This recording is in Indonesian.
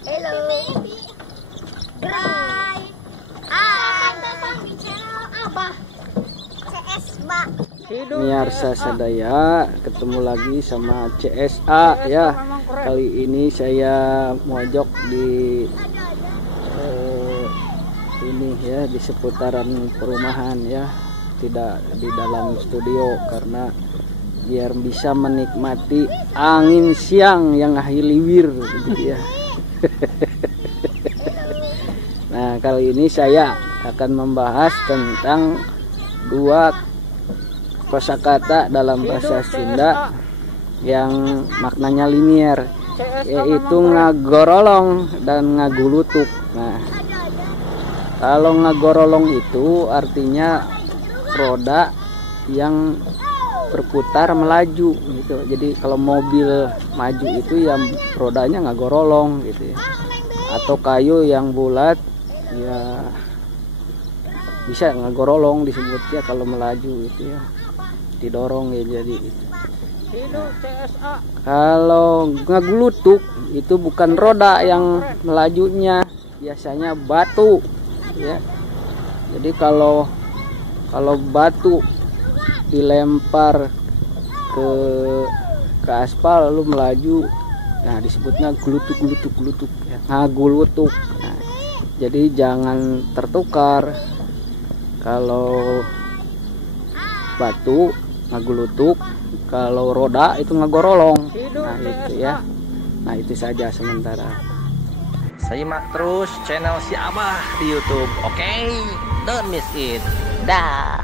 Hello. Hai. Hai. Di channel Abah CS Mbak. Miarsa sadaya, ketemu lagi sama CSA ya. Kali ini saya mojok di ini ya, di seputaran perumahan ya, tidak di dalam studio karena biar bisa menikmati angin siang yang hiliwir gitu ya. Nah, kali ini saya akan membahas tentang dua kosakata dalam bahasa Sunda yang maknanya linier, yaitu ngagorolong dan ngagulutuk. Nah, kalau ngagorolong itu artinya roda yang berputar melaju gitu. Jadi kalau mobil maju itu ya rodanya ngagorolong gitu ya. Atau kayu yang bulat ya bisa ngagorolong disebutnya kalau melaju itu ya, didorong ya jadi itu. Kalau ngagulutuk itu bukan roda yang melajunya, biasanya batu ya. Jadi kalau batu dilempar ke aspal lalu melaju, nah disebutnya gulutuk ya, ngagulutuk. Nah, jadi jangan tertukar, kalau batu ngagulutuk, kalau roda itu ngagorolong. Nah itu ya. Nah itu saja sementara. Simak terus channel si Abah di YouTube. Oke, don't miss it. Dah.